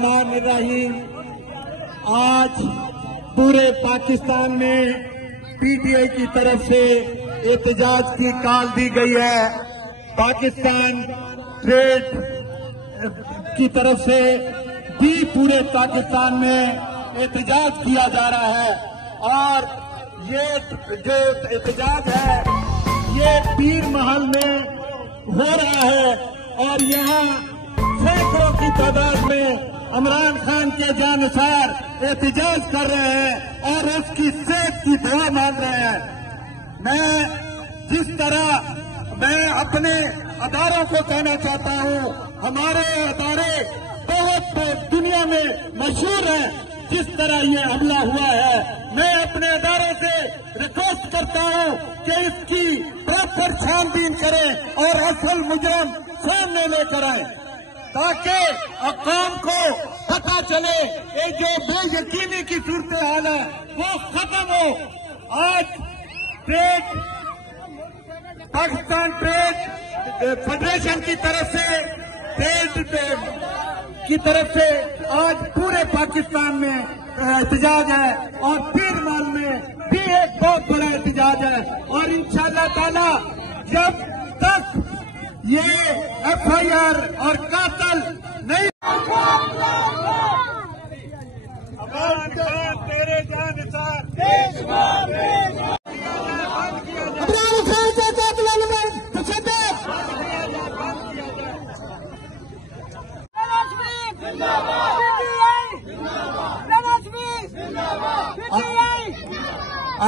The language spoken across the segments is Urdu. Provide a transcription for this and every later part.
الرحمن الرحیم۔ آج پورے پاکستان میں پی ٹی آئی کی طرف سے احتجاج کی کال دی گئی ہے۔ پاکستان ٹریڈ کی طرف سے بھی پورے پاکستان میں احتجاج کیا جا رہا ہے، اور یہ جو احتجاج ہے یہ پیر محل میں ہو رہا ہے، اور یہاں سینکڑوں کی تعداد میں عمران خان کے جانثار احتجاج کر رہے ہیں اور اس کی صحت کی دعا مانگ رہے ہیں۔ جس طرح میں اپنے اداروں کو کہنا چاہتا ہوں، ہمارے ادارے بہت دنیا میں مشہور ہیں، جس طرح یہ حملہ ہوا ہے میں اپنے اداروں سے ریکویسٹ کرتا ہوں کہ اس کی پراپر چھان بین کریں اور اصل مجرم سامنے لے کر آئیں، تاکہ عوام کو پتہ چلے یہ جو بے یقینی کی صورتحال ہے وہ ختم ہو۔ آج پاکستان ٹریڈ فیڈریشن کی طرف سے آج پورے پاکستان میں احتجاج ہے، اور پیر محل میں بھی ایک بہت بڑا احتجاج ہے، اور انشاءاللہ تعالی جب تک یہ ایف آئی آر اور قاتل نہیں عمران خان تیرے جانثار عمران خان کے قاتلوں میں تشدد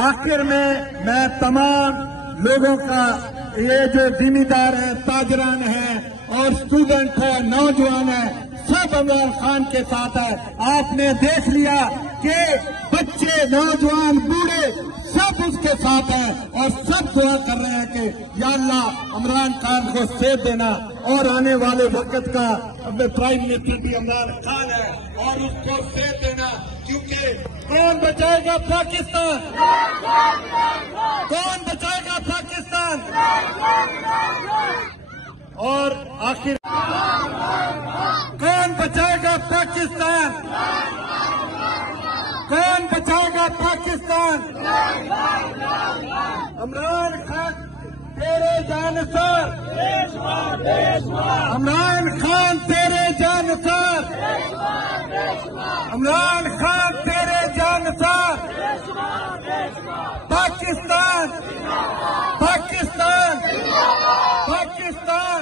آخر میں تمام لوگوں کا، یہ جو ذمہ دار ہیں، تاجران ہیں اور اسٹوڈنٹ ہیں، نوجوان ہیں، سب عمران خان کے ساتھ ہے۔ آپ نے دیکھ لیا کہ بچے، نوجوان، بوڑھے سب اس کے ساتھ ہیں، اور سب دعا کر رہے ہیں کہ یا اللہ عمران خان کو صحت دینا، اور آنے والے وقت کا پرائم منسٹر بھی عمران خان ہے، اور اس کو صحت دینا، کیونکہ کون بچائے گا پاکستان؟ کون بچائے گا پاکستان؟ اور آخر کون بچائے گا پاکستان؟ کون بچائے گا پاکستان؟ عمران خان تیرے جانثار، عمران خان تیرے جانثار، عمران خان تیرے جانثار، پاکستان پاکستان پاکستان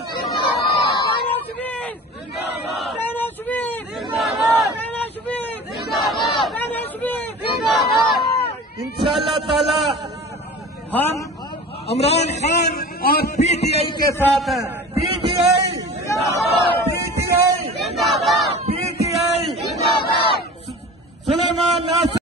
انشاءاللہ تعالی ہم عمران خان اور پی ٹی آئی کے ساتھ ہیں۔ P T I